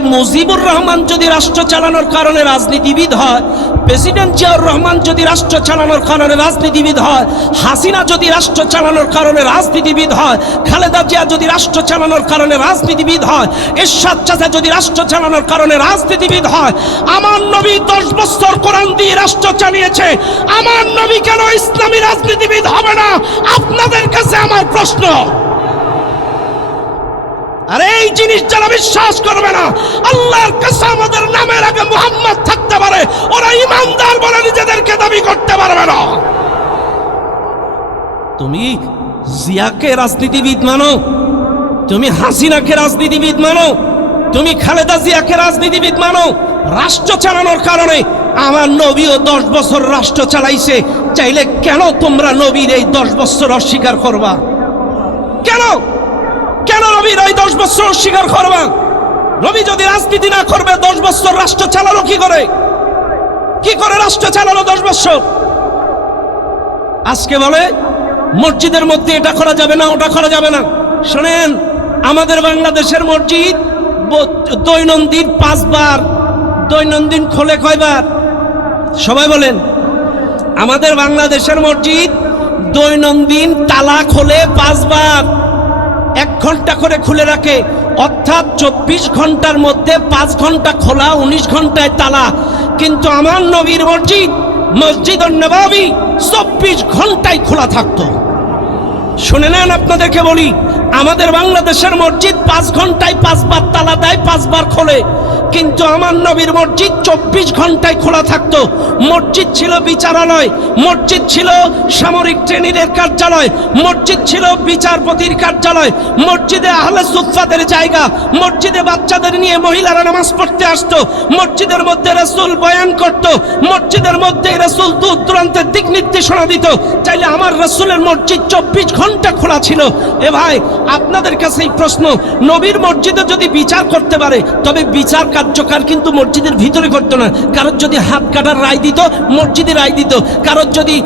মুজিবুর রহমান যদি রাষ্ট্র চালানোর কারণে রাজনীতিবিদ হয়, প্রেসিডেন্ট জিয়াউর রহমান যদি রাষ্ট্র চালানোর কারণে রাজনীতিবিদ হয়, হাসিনা যদি রাষ্ট্র চালানোর কারণে রাজনীতিবিদ হয়, খালেদা জিয়া যদি রাষ্ট্র চালানোর কারণে রাজনীতিবিদ হয়, এরশাদ চাচা যদি রাষ্ট্র চালানোর কারণে রাজনীতিবিদ হয়, আমার নবী দশ বছর কোরআন দিয়ে রাষ্ট্র চালিয়েছে, আমার নবী কেন ইসলামী রাজনীতিবিদ হবে না? আপনাদের কাছে আমার প্রশ্ন। আর এই জিনিস যারা বিশ্বাস করবে না, আল্লাহর কাছে আমাদের নামের আগে মোহাম্মদ থাকতে পারে। ওরা ইমানদার বলে নিজেদেরকে দাবি করতে পারবে না। তুমি জিয়াকে রাজনীতিবিদ মানো, তুমি হাসিনাকে রাজনীতিবিদ মানো, তুমি খালেদা জিয়াকে রাজনীতিবিদ মানো, রাষ্ট্র চালানোর কারণে আমার নবীও দশ বছর রাষ্ট্র চালাইছে, চাইলে কেন তোমরা নবীর এই দশ বছর অস্বীকার করবা? কেন? কেন রবির ওই দশ বছর অস্বীকার করবা? রবি যদি রাজনীতি না করবে, দশ বছর রাষ্ট্র চালানো কি করে? কি করে রাষ্ট্র চালানো দশ বছর? আজকে বলে, মসজিদের মধ্যে এটা করা যাবে না, ওটা করা যাবে না। শোনেন, আমাদের বাংলাদেশের মসজিদ দৈনন্দিন পাঁচবার, দৈনন্দিন খোলে কয়বার? সবাই বলেন, আমাদের বাংলাদেশের মসজিদ দৈনন্দিন তালা খোলে পাঁচবার। এক ঘণ্টা করে খুলে রাখে। অর্থাৎ চব্বিশ ঘণ্টার মধ্যে পাঁচ ঘণ্টা খোলা, উনিশ ঘন্টায় তালা। কিন্তু আমার নবীর মসজিদ মসজিদ নবাবি চব্বিশ ঘন্টায় খোলা থাকতো। শুনে নেন আপনাদেরকে বলি, আমাদের বাংলাদেশের মসজিদ পাঁচ ঘন্টায় পাঁচবার তালা দেয়, পাঁচবার খোলে। কিন্তু আমার নবীর মসজিদ চব্বিশ ঘন্টায় খোলা থাকতো। মসজিদ ছিল বিচারালয়, মসজিদ ছিল সামরিক ট্রেনিংয়ের কার্যালয়, মসজিদ ছিল বিচারপতির কার্যালয়, মসজিদে আহলে সুফাদের জায়গা, মসজিদে বাচ্চাদের নিয়ে মহিলারা নামাজ পড়তে আসতো, মসজিদের মধ্যে রসুল বয়ান করত, মসজিদের মধ্যে রসুল দূর দূরান্তের দিক নির্দেশনা দিত। চাইলে আমার রসুলের মসজিদ চব্বিশ ঘণ্টা খোলা ছিল। এ ভাই, আপনাদের কাছে এই প্রশ্ন, নবীর মসজিদে যদি বিচার করতে পারে, তবে বিচার কার্যকর কিন্তু মসজিদের ভিতরে করতো না। কারোর যদি হাত কাটার রায় দিত, মসজিদে রায় দিত। কারোর যদি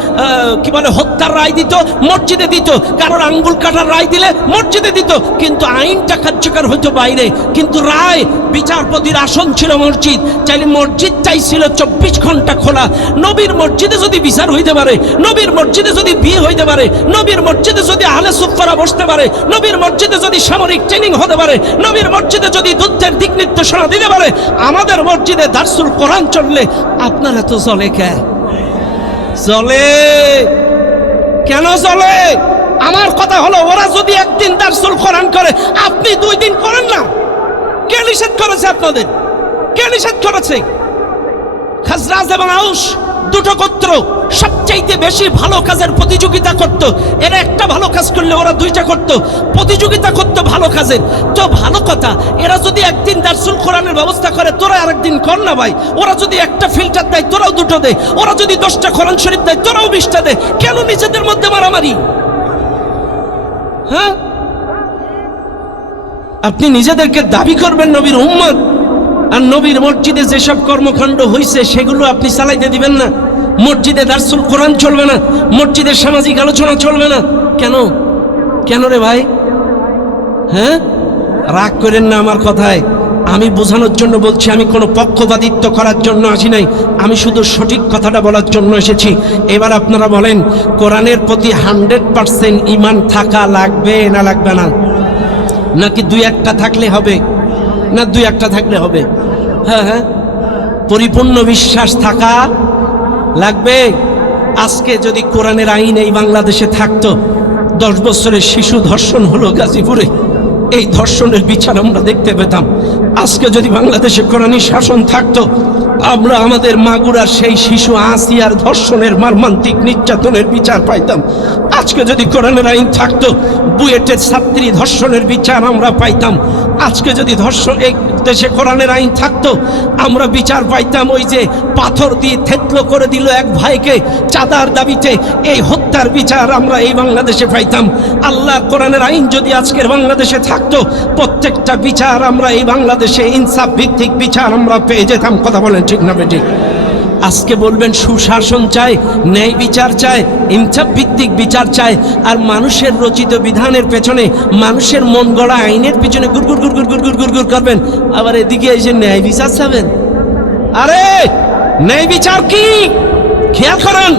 কি বলে, হত্যার রায় দিত, মসজিদে দিত। কারোর আঙ্গুল কাটার রায় দিলে মসজিদে দিত। কিন্তু আইনটা কার্যকর হইতো বাইরে। কিন্তু রায়, বিচারপতির আসন ছিল মসজিদ। চাইলে মসজিদটাই ছিল চব্বিশ ঘণ্টা খোলা। নবীর মসজিদে যদি বিচার হইতে পারে, নবীর মসজিদে যদি বিয়ে হইতে পারে, নবীর মসজিদে যদি আহলে সুফারা বসতে পারে, নবীর মসজিদে যদি সামরিক ট্রেনিং হতে পারে, নবীর মসজিদে যদি যুদ্ধের দিক নির্দেশনা দিতে পারে আমাদের মসজিদে দার্সুল কোরআন চললে আপনারা তো চলে কে? চলে কেন চলে আমার কথা হলো, ওরা যদি একদিন দার্সুল কোরআন করে, আপনি দুই দিন করেন না। কে নিষেধ করেছে আপনাদের? কে নিষেধ করেছে? খাজরাজ এবং আউস দুটো গোত্র সবচাইতে বেশি ভালো কাজের প্রতিযোগিতা করত। এরা একটা ভালো কাজ করলে ওরা দুইটা করত। প্রতিযোগিতা করত ভালো কাজের। তো ভালো কথা, এরা যদি একদিন দার্সুল কোরআনের ব্যবস্থা করে, তোরা আরেকদিন কর না ভাই। ওরা যদি একটা ফিল্টার দেয়, তোরাও দুটো দে। ওরা যদি দশটা কোরআন শরীফ দেয়, তোরাও বিশটা দে। কেন নিজেদের মধ্যে মারামারি? হ্যাঁ? আপনি নিজেদেরকে দাবি করবেন নবীর উম্মত? আর নবীর মসজিদে যেসব কর্মকাণ্ড হয়েছে সেগুলো আপনি চালাইতে দিবেন না। মসজিদে দার্সুল কোরআন চলবে না, মসজিদে সামাজিক আলোচনা চলবে না। কেন? কেন রে ভাই? হ্যাঁ? রাগ করেন না আমার কথায়। আমি বোঝানোর জন্য বলছি, আমি কোনো পক্ষপাতিত্ব করার জন্য আসি নাই। আমি শুধু সঠিক কথাটা বলার জন্য এসেছি। এবার আপনারা বলেন, কোরআনের প্রতি হান্ড্রেড পার্সেন্ট ইমান থাকা লাগবে না লাগবে না? নাকি দুই একটা থাকলে হবে? না দুই একটা থাকলে হবে? হ্যাঁ হ্যাঁ। পরিপূর্ণ বিশ্বাস থাকা লাগবে। আজকে যদি কোরআনের আইন এই বাংলাদেশে থাকতো, দশ বছরের শিশু ধর্ষণ হলো গাজীপুরে, এই ধর্ষণের বিচার আমরা দেখতে পেতাম। আজকে যদি বাংলাদেশে কোরআনী শাসন থাকতো, আমরা আমাদের মাগুরার সেই শিশু আসিয়ার ধর্ষণের মর্মান্তিক নির্যাতনের বিচার পাইতাম। আজকে যদি কোরআনের আইন থাকতো, বুয়েটের ছাত্রী ধর্ষণের বিচার আমরা পাইতাম। আজকে যদি ধর্ষণ এই দেশে কোরআনের আইন থাকতো, আমরা বিচার পাইতাম ওই যে পাথর দিয়ে থেতলো করে দিল এক ভাইকে চাঁদার দাবিতে। এই হত্যার বিচার আমরা এই বাংলাদেশে পাইতাম। আল্লাহ কোরআনের আইন যদি আজকের বাংলাদেশে থাকতো, প্রত্যেকটা বিচার আমরা এই বাংলাদেশে ইনসাফ ভিত্তিক বিচার আমরা পেয়ে যেতাম। কথা বলেন ঠিক না বেঠিক? আজকে বলবেন সুশাসন চাই, ন্যায় বিচার চায় ইনসাফ ভিত্তিক বিচার চায় আর মানুষের রচিত বিধানের পেছনে, মানুষের মন গড়া আইনের পিছনে গুড়গুড় গুড়গুড় গুড়গুড় গুড়গুড় করবেন। আবার এদিকে এসে ন্যায় বিচার চাবেন। আরে, ন্যায় বিচার কি? খেয়াল করেন,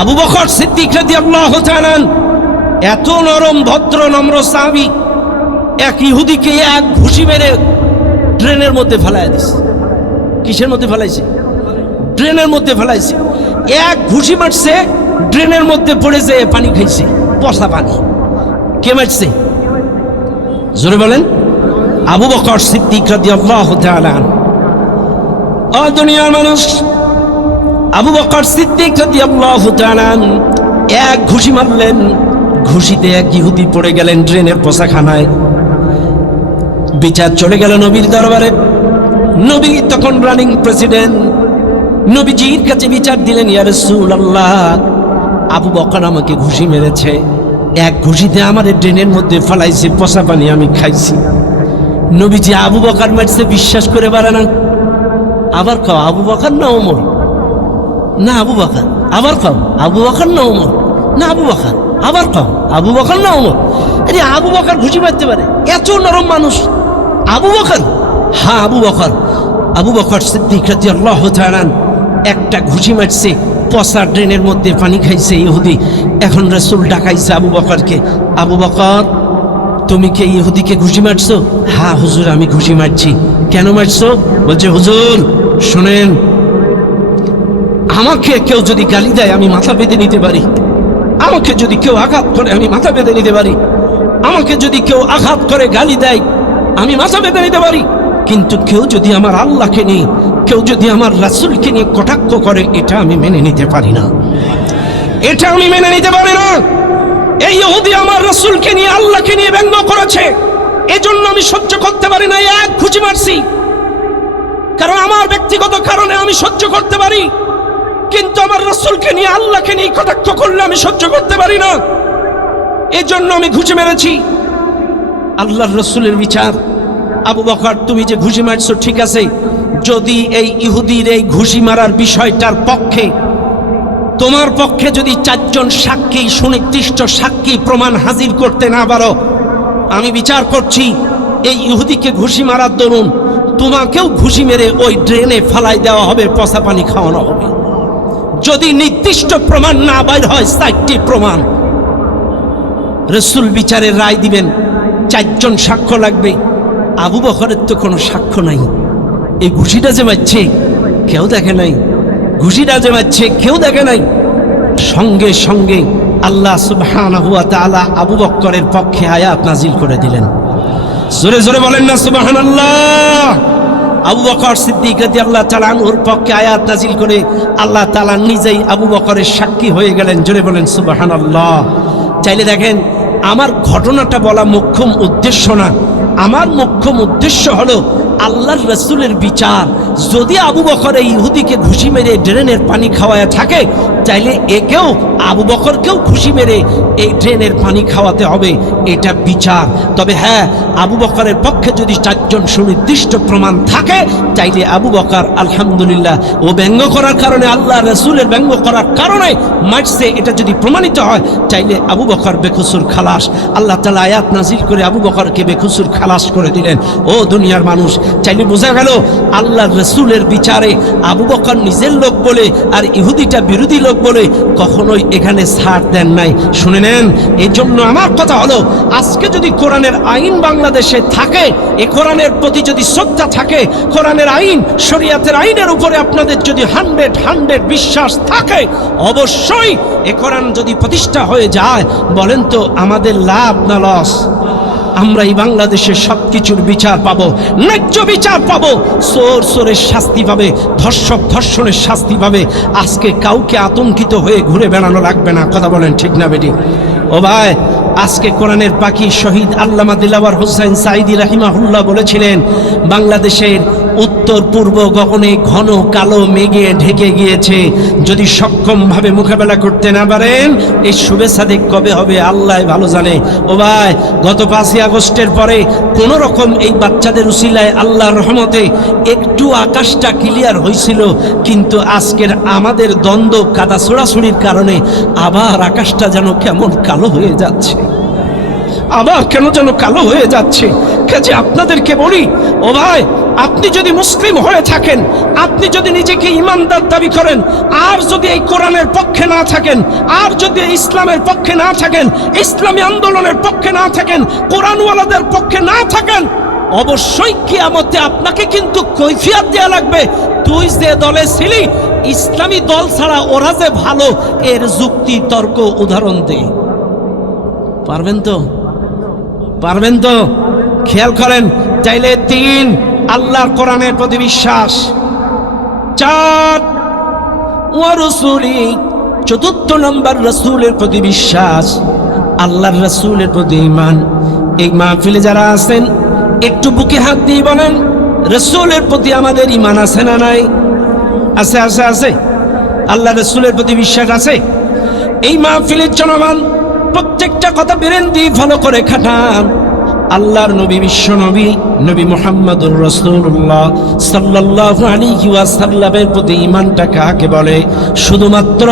আবু বকর সিদ্দিক রাদিয়াল্লাহু তাআলা এত নরম, ভদ্র, নম্র সাহাবী, এক ইহুদিকে এক ঘুষি মেরে ট্রেনের মধ্যে ফেলায় দিছে। কিসের মধ্যে ফেলাইছে? ড্রেনের মধ্যে ফেলাইছে। এক ঘুষি মারছে, ড্রেনের মধ্যে পড়ে পড়েছে পানি খাইছে পচা পানি। কে মারছে? জোরে বলেন। আবু বকর সিদ্দিক। ও দুনিয়ার মানুষ, আবু বকর সিদ্দিক এক ঘুষি মারলেন, ঘুষিতে এক ইহুদি পড়ে গেলেন ড্রেনের পোষাখানায় বিচার চলে গেল নবীর দরবারে। নবী তখন রানিং প্রেসিডেন্ট নবীজির কাছে বিচার দিলেন আবু বকর আমাকে ঘুষি মেরেছে। এক ঘুষিতে আমার ড্রেনের মধ্যে ফলাইছে, পচা পানি আমি খাইছি। নবীজি আবু বকর মারছে বিশ্বাস করে পারে না আবার খাও, আবু বকর না ওমর? না, আবু বকর। আবার খাও, আবু বকর না ওমর? না, আবু বকর। আবার খাও, আবু বকর না ওমর? আরে, আবু বকর ঘুষি মারতে পারে। এত নরম মানুষ। আবু বকর? হ্যাঁ আবু বকর। আবু বকর সিদ্দিক রাদিয়াল্লাহু তাআলা একটা ঘুষি মারছে, পচা ড্রেনের মধ্যে পানি খাইছে ইহুদি। এখন রাসূল ডাকাইছে আবু বকরকে। আবু বকর, তুমি কি ইহুদিকে ঘুষি মারছো? হ্যাঁ হুজুর, আমি ঘুষি মারছি। কেন মারছো? বলছে, হুজুর, শোনেন, আমাকে কেউ যদি গালি দেয়, আমি মাথা বেঁধে নিতে পারি। আমাকে যদি কেউ আঘাত করে, আমি মাথা বেঁধে নিতে পারি। আমাকে যদি কেউ আঘাত করে, গালি দেয়, আমি মাথা বেঁধে নিতে পারি। কিন্তু কেউ যদি আমার আল্লাহকে নিয়ে কেউ যদি আমার রাসূলকে নিয়ে কটাক্ষ করে, এটা আমি মেনে নিতে পারি না। এটা আমি মেনে নিতে পারি না। এই ইহুদি আমার রসুলকে নিয়ে, আল্লাহকে নিয়ে ব্যঙ্গ করেছে। এজন্য আমি সহ্য করতে পারি না, এক খুঁজি মারছি। কারণ আমার ব্যক্তিগত কারণে আমি সহ্য করতে পারি। কিন্তু আমার রসুলকে নিয়ে, আল্লাহকে নিয়ে কটাক্ষ করলে আমি সহ্য করতে পারি না। এজন্য আমি ঘুষি মেরেছি। আল্লাহর রসুলের বিচার। আবু বকর, তুমি যে ঘুষি মারছো, ঠিক আছে। যদি এই ইহুদির এই ঘুষি মারার বিষয়টার পক্ষে, তোমার পক্ষে যদি চারজন সাক্ষী, সুনির্দিষ্ট সাক্ষী প্রমাণ হাজির করতে না পারো, আমি বিচার করছি, এই ইহুদিকে ঘুষি মারার দরুন তোমাকেও ঘুষি মেরে ওই ড্রেনে ফালাই দেওয়া হবে, পচা পানি খাওয়ানো হবে। যদি নির্দিষ্ট প্রমাণ না বাইর হয় চারটি প্রমাণ। রসুল বিচারের রায় দিবেন, চারজন সাক্ষ্য লাগবে, আবু বকরের তো কোনো সাক্ষ্য নাই। এই ঘুষিটা যে কেউ দেখে নাই। ঘুষিটা যে কেউ দেখে নাই। সঙ্গে সঙ্গে আল্লাহ তাআলা আবু বক্করের পক্ষে আয়াত নাজিল করে দিলেন। জোরে জোরে বলেন না সুবাহান আল্লাহ আবু বকর সিদ্দিক আল্লাহ তাআলা ওর পক্ষে আয়াত নাজিল করে আল্লাহ তাআলা নিজেই আবু বকরের সাক্ষী হয়ে গেলেন। জোরে বলেন সুবাহান আল্লাহ চাইলে দেখেন, আমার ঘটনাটা বলা মুখ্যম উদ্দেশ্য না। আমার মুখ্যম উদ্দেশ্য হলো আল্লাহর রসুলের বিচার। যদি আবু বকর এই ইহুদিকে ঘুষি মেরে ড্রেনের পানি খাওয়ায় থাকে চাইলে একেও আবু বকরকেও ঘুষি মেরে এই ড্রেনের পানি খাওয়াতে হবে। এটা বিচার। তবে হ্যাঁ আবু বকরের পক্ষে যদি চারজন সুনির্দিষ্ট প্রমাণ থাকে চাইলে আবু বকর আলহামদুলিল্লাহ, ও ব্যঙ্গ করার কারণে আল্লাহ রসুলের ব্যঙ্গ করার কারণে মারছে। এটা যদি প্রমাণিত হয় চাইলে আবু বকর বেখুসুর খালাস। আল্লাহ তালা আয়াত নাজিল করে আবু বকরকে বেখুসুর খালাস করে দিলেন। ও দুনিয়ার মানুষ চাইলে বোঝা গেল, আল্লাহ রসুলের বিচারে আবু বকর নিজের লোক বলে আর ইহুদিটা বিরোধী লোক বলে কখনোই এখানে ছাড় দেন নাই। শুনে নেন এই জন্য আমার কথা হলো, আজকে যদি কোরআনের আইন বাংলাদেশে থাকে, এ কোরআনের প্রতি যদি শ্রদ্ধা থাকে, কোরআনের আইন, শরিয়াতের আইনের উপরে আপনাদের যদি হান্ড্রেড হান্ড্রেড বিশ্বাস থাকে, অবশ্যই এ কোরআন যদি প্রতিষ্ঠা হয়ে যায়, বলেন তো আমাদের লাভ না লস আমরা এই বাংলাদেশের সব কিছুর বিচার পাব, ন্যায্য বিচার পাব। সোর সোরের শাস্তি পাবে, ধর্ষক ধর্ষণের শাস্তি পাবে। আজকে কাউকে আতঙ্কিত হয়ে ঘুরে বেড়ানো লাগবে না, কথা বলেন ঠিক না বেটি। ও ভাই, আজকে কোরআনের পাখি শহীদ আল্লামা দিলাওয়ার হোসেন সাইদি রাহিমাহুল্লাহ বলেছিলেন, বাংলাদেশের উত্তর পূর্ব গগনে ঘন, কালো, মেঘে ঢেকে গিয়েছে। যদি সক্ষমভাবে মোকাবেলা করতে না পারেন, এই শুভেচ্ছা দিক কবে হবে, আল্লাহ ভালো জানে। ও ভাই, গত পাঁচই আগস্টের পরে কোন রকম এই বাচ্চাদের উসিলায় আল্লাহর রহমতে একটু আকাশটা ক্লিয়ার হয়েছিল কিন্তু আজকের আমাদের দ্বন্দ্ব, কাদা ছোড়াছড়ির কারণে আবার আকাশটা যেন কেমন কালো হয়ে যাচ্ছে। আবার কেন যেন কালো হয়ে যাচ্ছে? কাজে আপনাদেরকে বলি, ও ভাই, আপনি যদি মুসলিম হয়ে থাকেন, আপনি যদি নিজেকে ইমানদার দাবি করেন, আর যদি এই কোরআনের পক্ষে না থাকেন, আর যদি ইসলামের পক্ষে না থাকেন, ইসলামী আন্দোলনের পক্ষে না থাকেন, কোরআনওয়ালাদের পক্ষে না থাকেন, অবশ্যই কিয়ামতে আপনাকে কিন্তু কৈফিয়াত দেওয়া লাগবে। তুই যে দলে ছিলি, ইসলামী দল ছাড়া ওরা যে ভালো, এর যুক্তি তর্ক উদাহরণ দে। পারবেন তো? পারবেন তো? খেয়াল করেন, চাইলে তিন, আল্লাহর কোরআনের প্রতি বিশ্বাস। চার ও রসুলি, চতুর্থ নম্বর রসুলের প্রতি বিশ্বাস, আল্লাহর রসুলের প্রতি ইমান এই মাহফিলে যারা আছেন, একটু বুকে হাত দিয়ে বলেন, রসুলের প্রতি আমাদের ইমান আছে না নাই? আছে আছে আছে। আল্লাহ রসুলের প্রতি বিশ্বাস আছে? এই মাহফিলের জনগণ প্রত্যেকটা কথা বেরেন দিয়ে ফলো করে খাটান। আল্লাহর নবী বিশ্ব নবী নবী মোহাম্মদুর রসুল্লাহ সাল্লাহ আলী ওয়াসাল্লামের প্রতি ইমানটা কাকে বলে, শুধুমাত্র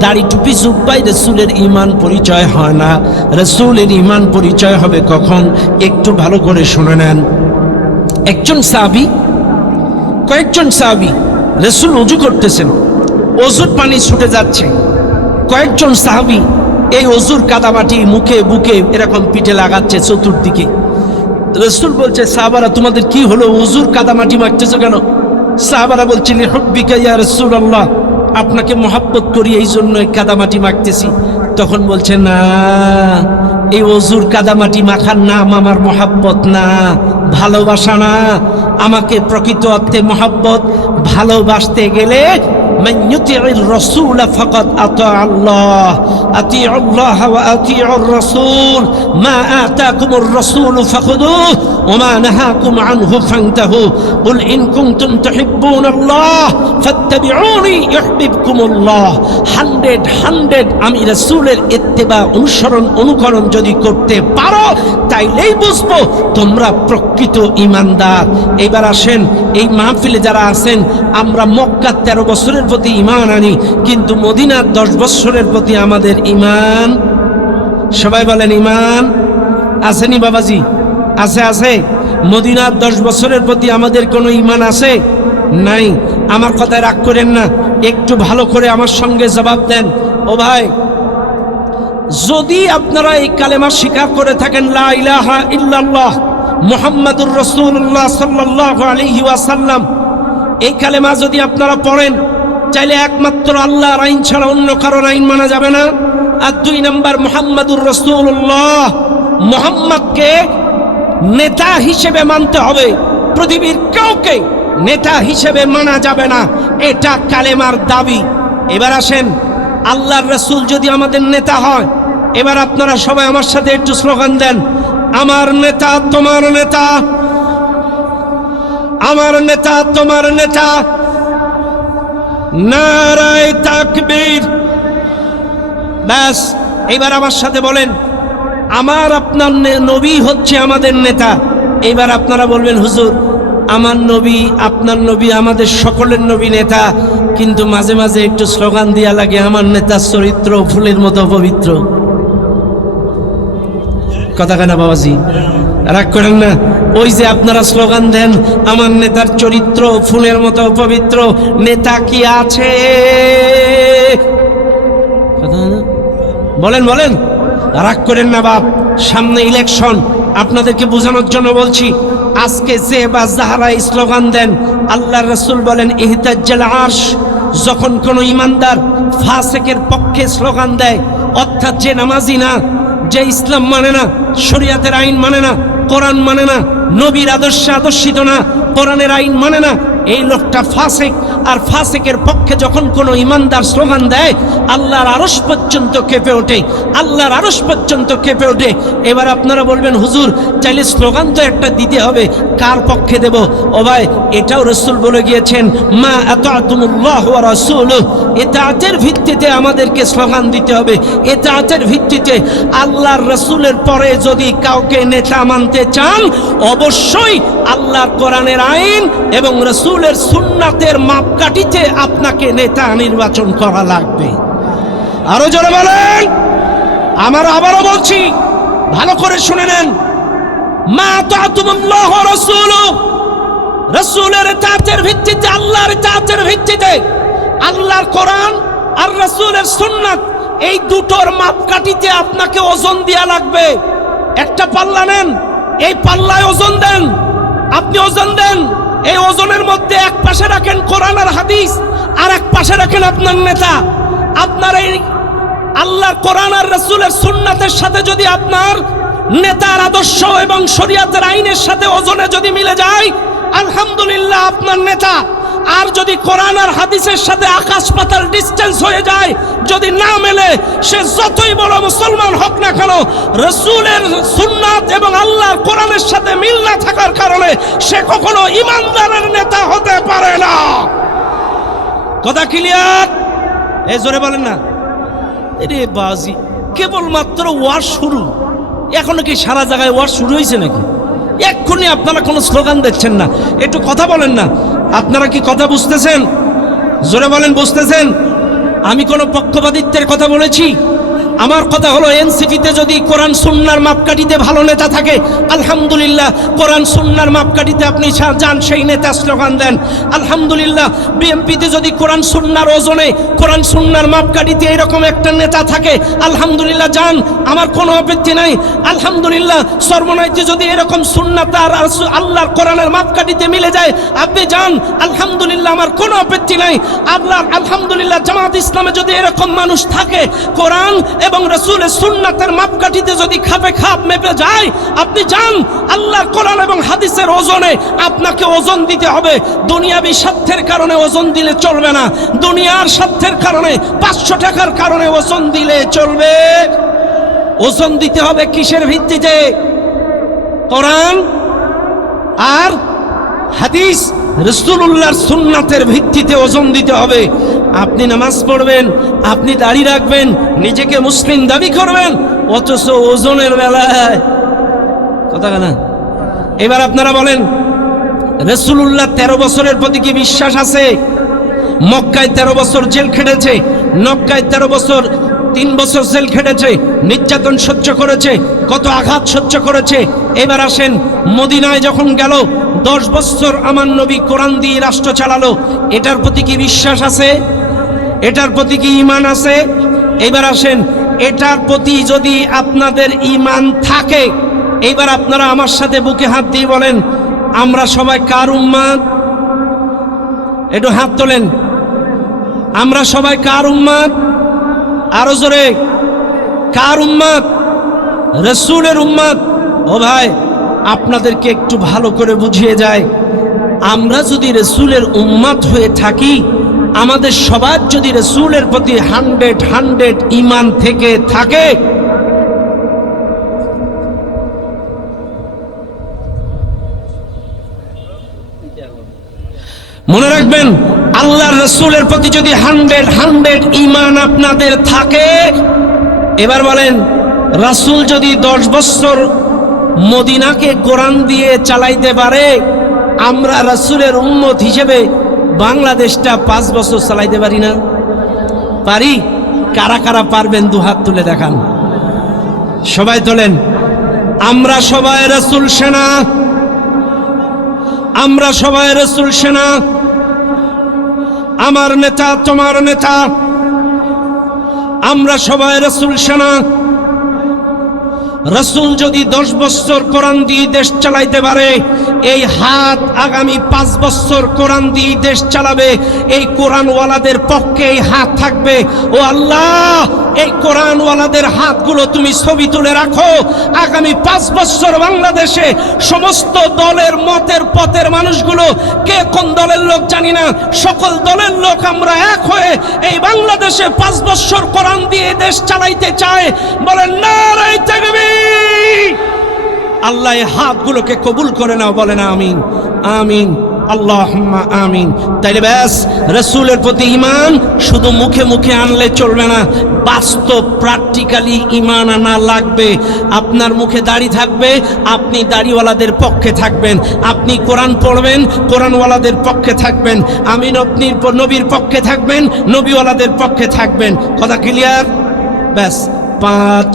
দাড়ি টুপি জুব্বাই রসুলের ইমান পরিচয় হয় না। রসুলের ইমান পরিচয় হবে কখন? একটু ভালো করে শুনে নেন। একজন সাহাবি, কয়েকজন সাহাবি রসুল উজু করতেছেন। অজুর পানি ছুটে যাচ্ছে। কয়েকজন সাহাবি এই অজুর কাদামাটি মুখে বুকে এরকম পিঠে লাগাচ্ছে চতুর্দিকে। রসুল বলছে, সাহাবারা, তোমাদের কি হলো? অজুর কাদামাটি মারতেছো কেন? সাহাবারা বলছে রসুল আল্লাহ আপনাকে মহাব্বত করি, এই জন্য কাদামাটি মাখতেছি তখন বলছে, না, এই অজুর কাদামাটি মাখার নাম আমার মহাব্বত না, ভালোবাসা না। আমাকে প্রকৃত অর্থে মহাব্বত, ভালোবাসতে গেলে من يطع الرسول فقد أطاع الله أطيعوا الله وأطيعوا الرسول ما آتاكم الرسول فخذوه وما نهاكم عنه فانتهوا قل إن كنتم تحبون الله فاتبعوني يحببكم الله হান্ড্রেড হান্ড্রেড আমি রসুলের ইত্তেবা অনুসরণ অনুকরণ যদি করতে পারো তাইলেই বুঝবো তোমরা প্রকৃত ইমানদার এবার আসেন এই মাহফিলে যারা আছেন আমরা মক্কার তেরো বছরের প্রতি ইমান আনি, কিন্তু মদিনার দশ বৎসরের প্রতি আমাদের ইমান সবাই বলেন ইমান আসেনি বাবাজি? আছে আছে। মদিনার দশ বছরের প্রতি আমাদের কোনো ইমান আছে? নাই। আমার কথায় রাগ করেন না। একটু ভালো করে আমার সঙ্গে জবাব দেন। ও ভাই, যদি আপনারা এই কালেমা স্বীকার করে থাকেন ইল্লাল্লাহ মুহাম্মাদুর রাসূলুল্লাহ সাল্লাল্লাহু আলাইহি ওয়াসাল্লাম, এই কালেমা যদি আপনারা পড়েন চাইলে একমাত্র আল্লাহর আইন ছাড়া অন্য কারোর আইন মানা যাবে না। আর দুই নম্বর, মোহাম্মদুর রসুল্লাহ মোহাম্মদকে নেতা হিসেবে মানতে হবে। পৃথিবীর কাউকে নেতা হিসেবে মানা যাবে না। এটা কালেমার দাবি। এবার আসেন, আল্লাহর রসুল যদি আমাদের নেতা হয়, এবার আপনারা সবাই আমার সাথে একটু স্লোগান দেন। আমার নেতা, তোমার নেতা। আমার নেতা, তোমার নেতা। নারায় তাকবীর। ব্যাস, এবার আমার সাথে বলেন, আমার আপনার নবী হচ্ছে আমাদের নেতা। এবার আপনারা বলবেন, হুজুর, আমার নবী, আপনার নবী আমাদের সকলের নবী নেতা, কিন্তু মাঝে মাঝে একটু স্লোগান দেওয়া লাগে, আমার নেতার চরিত্র ফুলের মতো পবিত্র। কথা কেনা বাবাজি? রাগ করেন না? ওই যে আপনারা স্লোগান দেন, আমার নেতার চরিত্র, ফুলের মতো পবিত্র, নেতা কি আছে? বলেন বলেন। রাগ করেন না বাপ, সামনে ইলেকশন আপনাদেরকে বোঝানোর জন্য বলছি, আজকে যে বা যাহারা স্লোগান দেন আল্লাহ রসুল বলেন, ইহতাজ্জাল আরশ। যখন কোনো ইমানদার ফাসেকের পক্ষে স্লোগান দেয়, অর্থাৎ যে নামাজি না, যে ইসলাম মানে না, শরিয়াতের আইন মানে না, কোরআন মানে না নবীর আদর্শে আদর্শিত না কোরআনের আইন মানে না। এই লোকটা ফাসেক, আর ফাসেকের পক্ষে যখন কোনো ইমানদার স্লোগান দেয়, আল্লাহর আরস পর্যন্ত কেঁপে ওঠে, আল্লাহর আরস পর্যন্ত কেঁপে ওঠে। এবার আপনারা বলবেন, হুজুর, চাইলে স্লোগান তো একটা দিতে হবে, কার পক্ষে দেব? ও ভাই, এটাও রসুল বলে গিয়েছেন, মা এত আতুমুল্লাহ রসুল এতাতের ভিত্তিতে আমাদেরকে স্লোগান দিতে হবে। এতাতের ভিত্তিতে আল্লাহর রসুলের পরে যদি কাউকে নেতা মানতে চান, অবশ্যই আল্লাহর কোরআনের আইন এবং রসুলের সুন্নাতের মাপকাঠিতে আপনাকে নেতা নির্বাচন করা লাগবে। আরও জোরে বলেন। আমার আবারও বলছি, ভালো করে শুনে নেন। মা তাতুমুল্লাহ রসুল। রসুলের তাঁতের ভিত্তিতে, আল্লাহর তাঁতের ভিত্তিতে, আল্লাহর কোরআন আর রসুলের সুন্নাত, এই দুটোর মাপকাঠিতে আপনাকে ওজন দেওয়া লাগবে। একটা পাল্লা নেন, এই পাল্লায় ওজন দেন। আপনি ওজন দেন এই ওজনের মধ্যে এক পাশে রাখেন কোরআন আর হাদিস, আর এক পাশে রাখেন আপনার নেতা। আপনার এই আল্লাহর কোরআন আর রসুলের সুন্নাতের সাথে যদি আপনার নেতার আদর্শ এবং শরিয়াতের আইনের সাথে ওজনে যদি মিলে যায়, আলহামদুলিল্লাহ আপনার নেতা আর যদি কোরআন আর হাদিসের সাথে আকাশ পাতাল ডিস্টেন্স হয়ে যায়, যদি না মেলে, সে যতই বড় মুসলমান হোক না কেন, রসুলের সুন্নাত এবং আল্লাহর কোরআনের সাথে মিল না থাকার কারণে সে কখনো ইমানদারের নেতা হতে পারে না। কথা ক্লিয়ার এ জোরে বলেন না। রে বাজি, কেবলমাত্র ওয়ার শুরু। এখনও কি সারা জায়গায় ওয়ার শুরু হয়েছে নাকি? এক্ষুনি আপনারা কোনো স্লোগান দিচ্ছেন না। একটু কথা বলেন না। আপনারা কি কথা বুঝতেছেন? জোরে বলেন বুঝতেছেন? আমি কোনো পক্ষপাতিত্বের কথা বলেছি? আমার কথা হলো এনসিপিতে যদি কোরআন সুন্নার মাপকাঠিতে ভালো নেতা থাকে, আলহামদুলিল্লাহ, কোরআন সুন্নার মাপকাঠিতে আপনি যান, সেই নেতা স্লোগান দেন। আলহামদুলিল্লাহ, বিএমপিতে যদি কোরআন সুন্নার ওজনে, কোরআন সুন্নার মাপকাঠিতে এরকম একটা নেতা থাকে, আলহামদুলিল্লাহ যান, আমার কোনো আপত্তি নাই। আলহামদুলিল্লাহ, সর্বনাইতে যদি এরকম সুন্নাত আর রাসূল- আল্লাহর কোরআনের মাপকাঠিতে মিলে যায়, আপনি যান, আলহামদুলিল্লাহ আমার কোনো আপত্তি নাই। আল্লাহ আলহামদুলিল্লাহ জামাত ইসলামে যদি এরকম মানুষ থাকে, কোরআন এবং রসুলের সুন্নাতের মাপকাঠিতে যদি খাপে খাপ মেপে যায়, আপনি যান, আল্লাহর কোরআন এবং হাদিসের ওজনে আপনাকে ওজন দিতে হবে। দুনিয়াবি স্বার্থের কারণে ওজন দিলে চলবে না। দুনিয়ার স্বার্থের কারণে পাঁচশো টাকার কারণে ওজন দিলে চলবে। ওজন দিতে হবে কিসের ভিত্তিতে? কোরআন আর হাদিস রসুল্লাহর সুন্নাতের ভিত্তিতে ওজন দিতে হবে। আপনি নামাজ পড়বেন, আপনি দাড়ি রাখবেন, নিজেকে মুসলিম দাবি করবেন, অথচ ওজনের বেলায় কথা না এবার আপনারা বলেন রসুল্লাহ তেরো বছরের প্রতি কি বিশ্বাস আছে? মক্কায় তেরো বছর জেল খেটেছে, নক্কায় তেরো বছর, তিন বছর জেল খেটেছে, নির্যাতন সহ্য করেছে, কত আঘাত সহ্য করেছে। এবার আসেন, মদিনায় যখন গেল দশ বছর আমার নবী কোরআন দিয়ে রাষ্ট্র চালালো। এটার প্রতি কি বিশ্বাস আছে? এটার প্রতি কি ইমান আছে? এবার আসেন, এটার প্রতি যদি আপনাদের ইমান থাকে, এবার আপনারা আমার সাথে বুকে হাত দিয়ে বলেন, আমরা সবাই কার উম্মাদ? একটু হাত তোলেন। আমরা সবাই কার উম্মাদ? আরও জোরে, কার উম্মাদ? রসুলের উম্মাদ? ও ভাই আপনাদেরকে একটু ভালো করে বুঝিয়ে যায়। আমরা যদি রসুলের উম্মাদ হয়ে থাকি, আমাদের সবার যদি রসুলের প্রতি হান্ড্রেড হান্ড্রেড ইমান থেকে থাকে, মনে রাখবেন, আল্লাহর রসুলের প্রতি যদি হান্ড্রেড হান্ড্রেড ইমান আপনাদের থাকে, এবার বলেন, রাসূল যদি দশ বছর মদিনাকে কোরআন দিয়ে চালাইতে পারে, আমরা রাসূলের উম্মত হিসেবে বাংলাদেশটা পাঁচ বছর চালাইতে পারি না। পারি? কারা কারা পারবেন দু হাত তুলে দেখান। সবাই তোলেন। আমরা সবাই রসুল সেনা। আমরা সবাই রসুল সেনা। আমার নেতা, তোমার নেতা। আমরা সবাই রসুল সেনা। রসুল যদি দশ বছর কোরআন দিয়ে দেশ চালাইতে পারে, এই হাত আগামী পাঁচ বছর কোরআন দিয়ে দেশ চালাবে, এই কোরআনওয়ালাদের পক্ষে এই হাত থাকবে। ও আল্লাহ এই কোরআনওয়ালাদের হাতগুলো তুমি ছবি তুলে রাখো। আগামী পাঁচ বছর বাংলাদেশে সমস্ত দলের মতের পথের মানুষগুলো কে কোন দলের লোক জানি না। সকল দলের লোক আমরা এক হয়ে এই বাংলাদেশে পাঁচ বছর কোরআন দিয়ে দেশ চালাইতে চায় বলেন না আল্লাহ হাতগুলোকে কবুল করে নাও বলে না আমিন। আমিন। আল্লাহ আমিন। তাইলে ব্যাস, রসুলের প্রতি ইমান শুধু মুখে মুখে আনলে চলবে না, বাস্তব প্র্যাকটিক্যালি ইমান আনা লাগবে। আপনার মুখে দাড়ি থাকবে, আপনি দাড়িওয়ালাদের পক্ষে থাকবেন। আপনি কোরআন পড়বেন, কোরআনওয়ালাদের পক্ষে থাকবেন। আমিন আপনির নবীর পক্ষে থাকবেন, নবীওয়ালাদের পক্ষে থাকবেন। কথা ক্লিয়ার ব্যাস, পাঁচ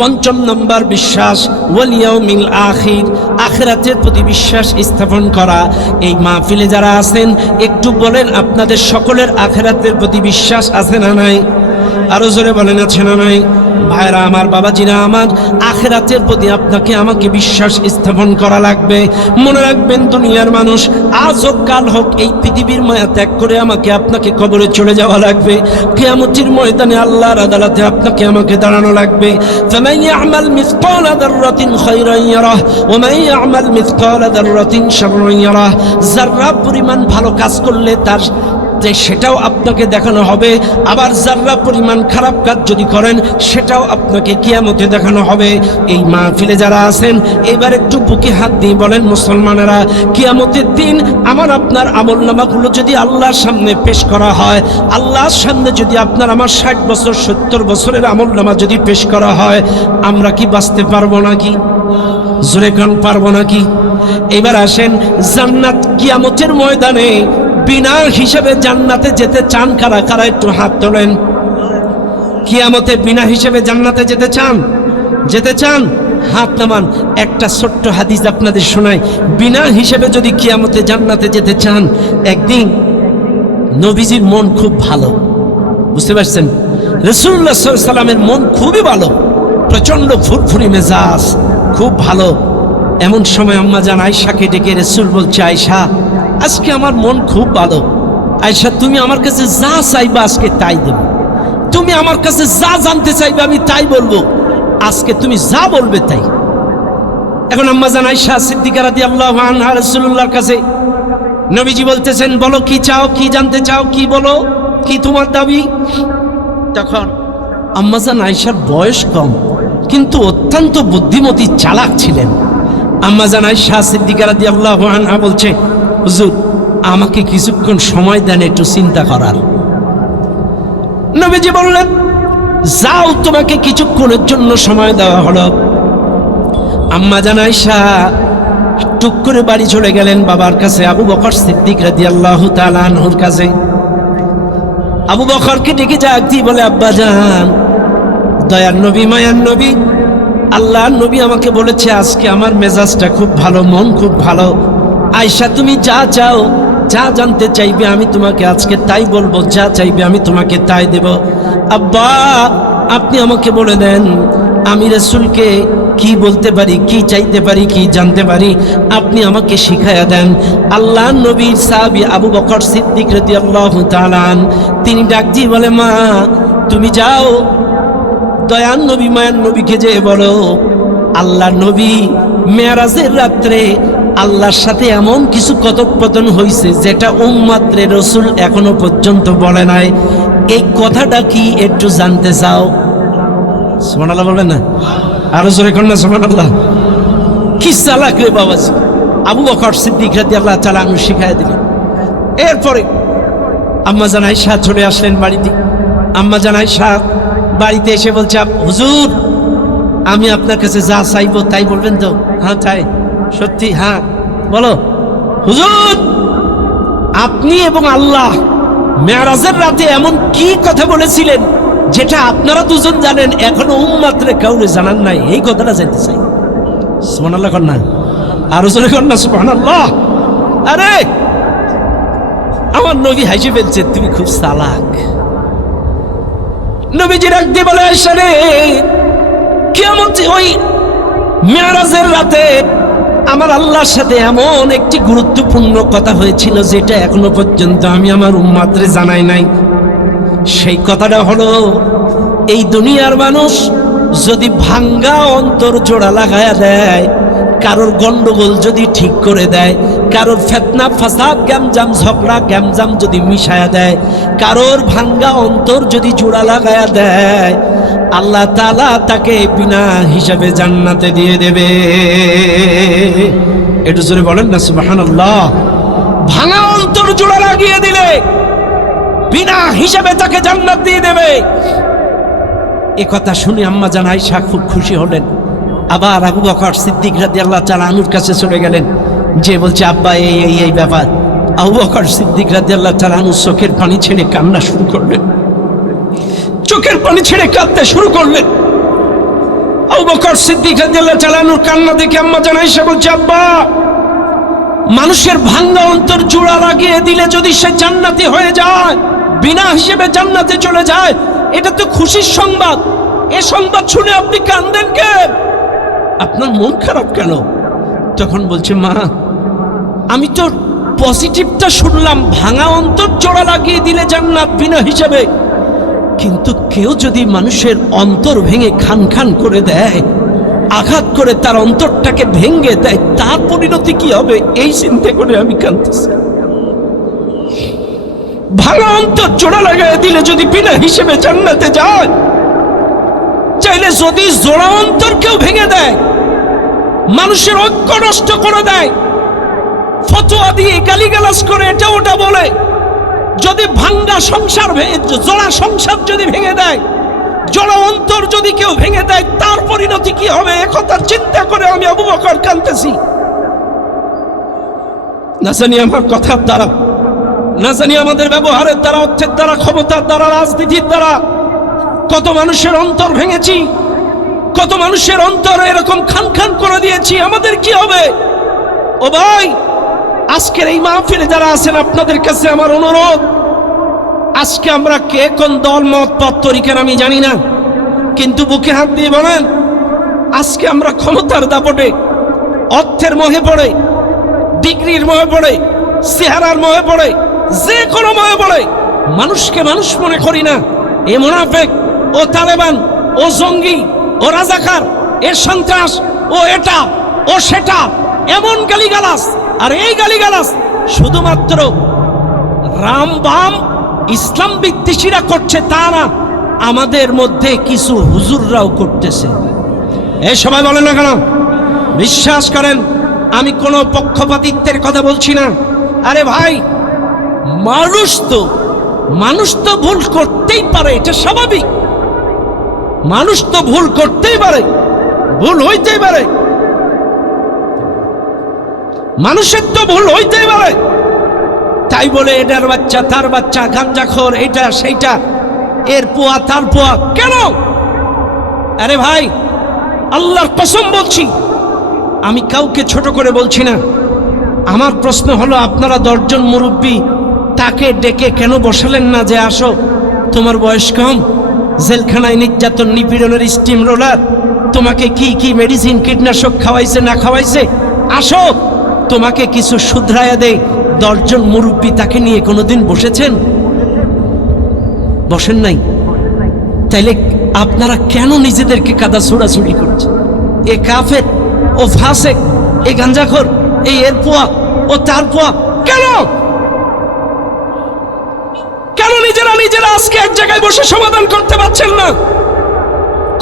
পঞ্চম নম্বর বিশ্বাস ওয়ালিয়াউমিল আখির, আখেরাতের প্রতি বিশ্বাস স্থাপন করা। এই মাহফিলে যারা আছেন, একটু বলেন আপনাদের সকলের আখেরাতের প্রতি বিশ্বাস আছে না নাই? আরও জোরে বলেন, আছে না নাই? ভাইরা আমার বাবাজিরা আমার আখেরাতের প্রতি আপনাকে আমাকে বিশ্বাস স্থাপন করা লাগবে। মনে রাখবেন দুনিয়ার মানুষ আজ হোক কাল হোক এই পৃথিবীর মায়া ত্যাগ করে আমাকে আপনাকে কবরে চলে যাওয়া লাগবে। কেয়ামতির ময়দানে আল্লাহর আদালতে আপনাকে আমাকে দাঁড়ানো লাগবে। আমাল মিসকাল আদাররাতিন খৈরাইয়ারা ওমাই আমাল মিসকাল আদাররাতিন সাবরাইয়ারা যারা পরিমাণ ভালো কাজ করলে তার যে সেটাও আপনাকে দেখানো হবে। আবার যার্রা পরিমাণ খারাপ কাজ যদি করেন, সেটাও আপনাকে কিয়ামতে দেখানো হবে। এই মাহফিলে যারা আছেন, এবার একটু বুকে হাত দিয়ে বলেন, মুসলমানেরা, কিয়ামতের দিন আমার আপনার আমল নামাগুলো যদি আল্লাহর সামনে পেশ করা হয়, আল্লাহর সামনে যদি আপনার আমার ষাট বছর, সত্তর বছরের আমল নামা যদি পেশ করা হয়, আমরা কি বাঁচতে পারব নাকি? জোরে কান, পারব নাকি? এবার আসেন, জান্নাত কিয়ামতের ময়দানে বিনা হিসেবে জান্নাতে যেতে চান কারা? কারা একটু হাত তোলেন। কিয়ামতে বিনা হিসেবে জান্নাতে যেতে চান? যেতে চান? হাত নামান। একটা ছোট্ট হাদিস আপনাদের শোনাই। বিনা হিসেবে যদি কিয়ামতে জান্নাতে যেতে চান, একদিন নবীজির মন খুব ভালো। বুঝতে পারছেন? রসুল্লাহ সাল্লামের মন খুবই ভালো। প্রচণ্ড ফুরফুরি মেজাজ, খুব ভালো। এমন সময় আম্মা জান আয়সাকে ডেকে রসুল বলছে আয়সা আজকে আমার মন খুব ভালো। আয়সা তুমি আমার কাছে যা চাইবা আজকে তাই দেব। তুমি আমার কাছে যা জানতে চাইবে আমি তাই বলব। আজকে তুমি যা বলবে তাই। এখন আম্মা জান আয়সা সিদ্দিকা রাদি আল্লাহ আনহা রসুল্লাহর কাছে নবীজি বলতেছেন, বলো, কি চাও, কি জানতে চাও, কি বলো? কি তোমার দাবি? তখন আম্মাজান আয়সার বয়স কম, কিন্তু অত্যন্ত বুদ্ধিমতী চালাক ছিলেন। আম্মাজান আয়সা সিদ্দিকারা দিয়ে আল্লাহ আনহা বলছে হুজুর, আমাকে কিছুক্ষণ সময় দেন একটু চিন্তা করার। নবীজি বললেন, যাও, তোমাকে কিছুক্ষণের জন্য সময় দেওয়া হলো। আম্মা জানাইশা টুক করে বাড়ি চলে গেলেন বাবার কাছে, আবু বকর সিদ্দিক রাদি আল্লাহ তালানহুর কাছে। আবু বকরকে ডেকে যাক দিয়ে বলে, আব্বা যান দয়ার নবী, মায়ার নবী আল্লাহ নবী আমাকে বলেছে, আজকে আমার মেজাজটা খুব ভালো, মন খুব ভালো। আয়সা তুমি যা চাও, যা জানতে চাইবে আমি তোমাকে আজকে তাই বলব, যা চাইবে আমি তোমাকে তাই দেব। আব্বা, আপনি আমাকে বলে দেন, আমি রসুলকে কি বলতে পারি, কি চাইতে পারি, কি জানতে পারি? আপনি আমাকে শিখাইয়া দেন। আল্লাহ নবীর সাহাবি আবু বকর সিদ্দিক রদি আল্লাহ তালান তিনি ডাকজি বলে, মা, তুমি যাও দয়ান নবী মায়ান নবীকে যে বলো, আল্লাহ নবী মেয়ারাজের রাত্রে আল্লাহর সাথে এমন কিছু কথোপকথন হয়েছে যেটা উম্মাত্রে রসুল এখনও পর্যন্ত বলে নাই। এই কথাটা কি একটু জানতে চাও? সুমান আল্লাহ বলবেন না? আরও জোরে কন্যা সুমান আল্লাহ কি চালাক রে বাবাজি? আবু বকর সিদ্দিক রাদি আল্লাহ তালা আমি শিখাই দিলেন। এরপরে আম্মা জানাই শাহ চলে আসলেন বাড়িতে। আম্মা জানাই শাহ বাড়িতে এসে বলছে হুজুর, আমি আপনার কাছে যা চাইব তাই বলবেন তো? হ্যাঁ তাই। সত্যি হ্যাঁ। বলো। হুজুর, আপনি এবং আল্লাহ মেয়ারাজের রাতে এমন কি কথা বলেছিলেন যেটা আপনারা দুজন জানেন, এখনও উম্মাত্রে কাউরে জানান নাই? এই কথাটা জানতে চাই। সুমান আল্লাহ কন্যা আরও জোরে কন্যা সুমান আল্লাহ আরে, আমার নবী হাসি ফেলছে, তুমি খুব চালাক। নবীজি রাখতে বলে আসে রে, কেমন ওই মেয়ারাজের রাতে আমার আল্লাহর সাথে এমন একটি গুরুত্বপূর্ণ কথা হয়েছিল যেটা এখনও পর্যন্ত আমি আমার উম্মাত্রে জানাই নাই। সেই কথাটা হলো, এই দুনিয়ার মানুষ যদি ভাঙ্গা অন্তর জোড়া লাগায়া দেয়, কারোর গন্ডগোল যদি ঠিক করে দেয়, কারোর ফেতনা, ফাসাদ, গ্যামজাম, ঝগড়া, গ্যামজাম যদি মিশায়া দেয়, কারোর ভাঙ্গা অন্তর যদি জোড়া লাগায়া দেয় আল্লাহ তালা তাকে বিনা হিসাবে জান্নাতে দিয়ে দেবে। একটু জোরে বলেন না সুবাহান আল্লাহ ভাঙা অন্তর জোড়া লাগিয়ে দিলে বিনা হিসাবে তাকে জান্নাত দিয়ে দেবে। এ কথা শুনে আম্মা জান আয়সা খুব খুশি হলেন। আবার আবু বকর সিদ্দিক রাদি আল্লাহ তালা আনুর কাছে চলে গেলেন। যে বলছে, আব্বা, এই এই এই ব্যাপার। আবু বকর সিদ্দিক রাদি আল্লাহ চালা আনুর চোখের পানি ছেড়ে কান্না শুরু করলেন। চোখের পানি ছেড়ে কাঁদতে শুরু করলেন। আবু বকর সিদ্দিক রাদি আল্লাহ চালা আনুর কান্না দেখে আম্মা জান আয়সা বলছে, আব্বা, মানুষের ভাঙ্গা অন্তর জোড়া লাগিয়ে দিলে যদি সে জান্নাতি হয়ে যায়, বিনা হিসেবে জান্নাতে চলে যায়, এটা তো খুশির সংবাদ। এ সংবাদ শুনে আপনি কান্দেন কে? আপনার মন খারাপ কেন? তখন বলছে, মা, আমি তো পজিটিভটা শুনলাম, ভাঙা অন্তর জোড়া লাগিয়ে দিলে জান্নাত বিনা হিসেবে কিন্তু কেউ যদি মানুষের অন্তর ভেঙে খান খান করে দেয়, আঘাত করে তার অন্তরটাকে ভেঙে দেয়, তার পরিণতি কি হবে? এই চিন্তা করে আমি কাঁদতেছি। ভাঙা অন্তর জোড়া লাগাই দিলে যদি বিনা হিসেবে জান্নাতে যায়, চাইলে যদি জোড়া অন্তর কেউ ভেঙে দেয়, মানুষের ঐক্য নষ্ট করে দেয়, ফতোয়া দিয়ে গালিগালাজ করে এটা ওটা বলে যদি ভাঙ্গা সংসার জোড়া সংসার যদি ভেঙে দেয়, জোড়া অন্তর যদি কেউ ভেঙে দেয়, তার পরিণতি কি হবে? একথার চিন্তা করে আমি আবু বকর কানতেছি না জানি আমার কথার দ্বারা, না জানি আমাদের ব্যবহারের দ্বারা, অর্থের দ্বারা, ক্ষমতার দ্বারা, রাজনীতির দ্বারা কত মানুষের অন্তর ভেঙেছি, কত মানুষের অন্তর এরকম খান খান করে দিয়েছি, আমাদের কি হবে? ও ভাই আজকের এই মাহফিলে যারা আছেন, আপনাদের কাছে আমার অনুরোধ, আজকে আমরা কে কোন দল, মত পথ আমি জানি না, কিন্তু বুকে হাত দিয়ে বলেন, আজকে আমরা ক্ষমতার দাপটে, অর্থের মোহে পড়ে, ডিগ্রির মোহে পড়ে, চেহারার মোহে পড়ে, যে কোনো মোহে পড়ে, মানুষকে মানুষ মনে করি না। এ মোনাফেক, ও তালেবান, ও জঙ্গি, ও রাজাকার, এ সন্ত্রাস, ও এটা, ও সেটা, এমন গালিগালাস আর এই গালিগালাস শুধুমাত্র রাম বাম ইসলাম বিদ্বেষীরা করছে তা না, আমাদের মধ্যে কিছু হুজুররাও করতেছে। এই সবাই বলেন না কেন? বিশ্বাস করেন, আমি কোনো পক্ষপাতিত্বের কথা বলছি না। আরে ভাই, মানুষ তো মানুষ তো ভুল করতেই পারে, এটা স্বাভাবিক। মানুষ তো ভুল করতেই পারে, ভুল হইতেই পারে। মানুষের তো ভুল হইতেই পারে। তাই বলে এটার বাচ্চা, তার বাচ্চা গাঞ্জাখোর এটা সেইটা, এর পোয়া, তার পোয়া, কেন? আরে ভাই, আল্লাহর কসম বলছি, আমি কাউকে ছোট করে বলছি না। আমার প্রশ্ন হলো, আপনারা দশজন মুরব্বী তাকে ডেকে কেন বসালেন না যে আসো, তোমার বয়স কম, জেলখানায় নির্যাতন, নিপীড়নের স্টিম রোলার তোমাকে কি কি মেডিসিন কীটনাশক খাওয়াইছে, না খাওয়াইছে? আসো। তোমাকে কিছু শুধরায়া দেয় দশজন মুরব্বী তাকে নিয়ে কোনোদিন বসেছেন? বসেন নাই। তাইলে আপনারা কেন নিজেদেরকে কাদা ছোড়াছুড়ি করছেন? এ কাফের, ও ফাঁসে এ গাঞ্জাখর, এই এর পোয়া ও তার পোয়া কেন? কেন নিজেরা নিজেরা আজকে এক জায়গায় বসে সমাধান করতে পারছেন না?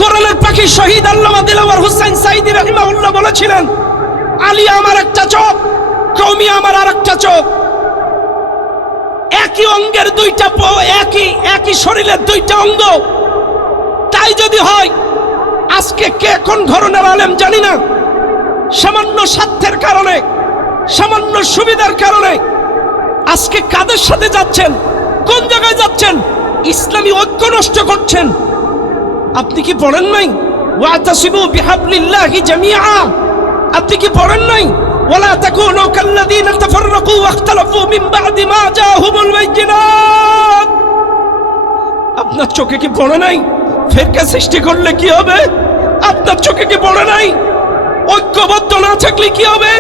কোরআনের পাখি শহীদ আল্লামা দিলাওয়ার হুসাইন সাইদি রাহিমাউল্লাহ বলেছিলেন আলী আমার একটা চোখ, কৌমি আমার আর একটা চোখ। একই অঙ্গের দুইটা একই একই শরীরের দুইটা অঙ্গ। তাই যদি হয়, আজকে কে কোন ধরনের আলেম জানি না। সামান্য স্বার্থের কারণে, সামান্য সুবিধার কারণে আজকে কাদের সাথে যাচ্ছেন, কোন জায়গায় যাচ্ছেন, ইসলামী ঐক্য নষ্ট করছেন? আপনি কি পড়েন নাই? ওয়াতাসিবু বিহাবলিল্লাহি জামিআ। আপনি কি পড়েন নাই? ওয়ালা তাকুনু কাল্লাযীনা তাফাররাকু ওয়াখতালাফু মিন বা'দি মা জাআহুমুল বাইয়িনাত। আপনার চোখে কি পড়ে নাই? ফেরকা সৃষ্টি করলে কি হবে? আপনার চোখে কি পড়ে নাই? ঐক্যবদ্ধ না থাকলে কি হবে?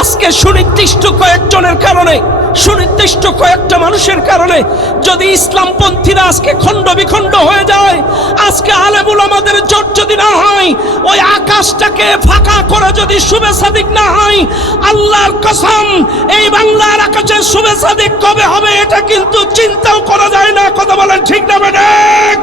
আজকে সুনির্দিষ্ট কয়েকজনের কারণে সুনির্দিষ্ট কয়েকটা মানুষের কারণে যদি ইসলামপন্থীরা আজকে খণ্ড বিখণ্ড হয়ে যায়, আজকে আলেমুল আমাদের জোট যদি না হয়, ওই আকাশটাকে ফাঁকা করে যদি শুভে সাদিক না হয়, আল্লাহর কসম, এই বাংলার আকাশের শুভে সাদিক কবে হবে এটা কিন্তু চিন্তাও করা যায় না। কথা বলেন ঠিক না ম্যাডাম